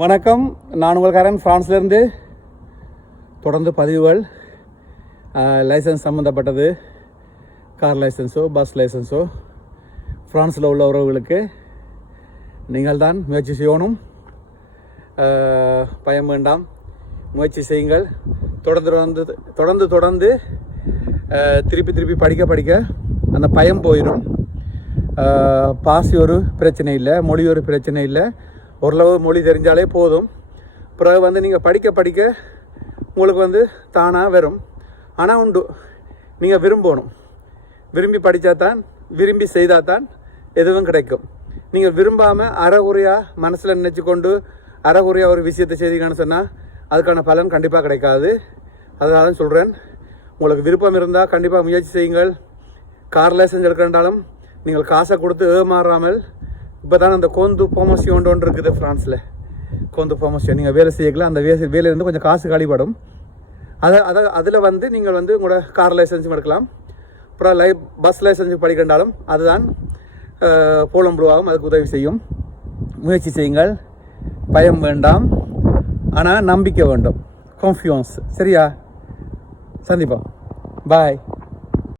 வணக்கம். நான் உங்களுக்காரன் ஃப்ரான்ஸ்லேருந்து தொடர்ந்து பதிவுகள் லைசன்ஸ் சம்மந்தப்பட்டது கார் லைசன்ஸோ பஸ் லைசன்ஸோ ஃப்ரான்ஸில் உள்ள உறவுகளுக்கு நீங்கள் தான் முயற்சி செய்யணும். பயம் வேண்டாம். முயற்சி செய்யுங்கள். தொடர்ந்து தொடர்ந்து தொடர்ந்து தொடர்ந்து திருப்பி திருப்பி படிக்க படிக்க அந்த பயம் போயிடும். பாசி ஒரு பிரச்சனை இல்லை மொழி ஒரு பிரச்சனை இல்லை. ஓரளவு மொழி தெரிஞ்சாலே போதும். பிறகு வந்து நீங்கள் படிக்க படிக்க உங்களுக்கு வந்து தானாக வரும். ஆனால் உண்டு. நீங்கள் விரும்பணும். விரும்பி படித்தா தான் விரும்பி செய்தால் தான் எதுவும் கிடைக்கும். நீங்கள் விரும்பாமல் அறகுறையாக மனசில் நினச்சி கொண்டு அறகுறையாக ஒரு விஷயத்தை செய்தீங்கன்னு சொன்னால் அதுக்கான பலன் கண்டிப்பாக கிடைக்காது. அதனால தான் சொல்கிறேன் உங்களுக்கு விருப்பம் இருந்தால் கண்டிப்பாக முயற்சி செய்யுங்கள். கார் லைசன்ஸ் எடுக்கிறண்டாலும் நீங்கள் காசை கொடுத்து ஏமாறாமல் இப்போ தான் அந்த கோந்து போமசி ஒன்று இருக்குது ஃப்ரான்ஸில். கோந்து போமசி நீங்கள் வேலை செய்யக்கலாம் அந்த வேலை வேலையிலேருந்து கொஞ்சம் காசு காலிப்படும் அதை அதை அதில் வந்து நீங்கள் வந்து உங்களோட கார் லைசன்ஸும் எடுக்கலாம். அப்புறம் லை பஸ் லைசன்ஸ் படிக்கின்றாலும் அதுதான் போலம்புருவாகும் அதுக்கு உதவி செய்யும். முயற்சி செய்யுங்கள். பயம் வேண்டாம். ஆனால் நம்பிக்கை வேண்டும். கான்ஃபியூன்ஸ் சரியா? சந்திப்போம். பாய்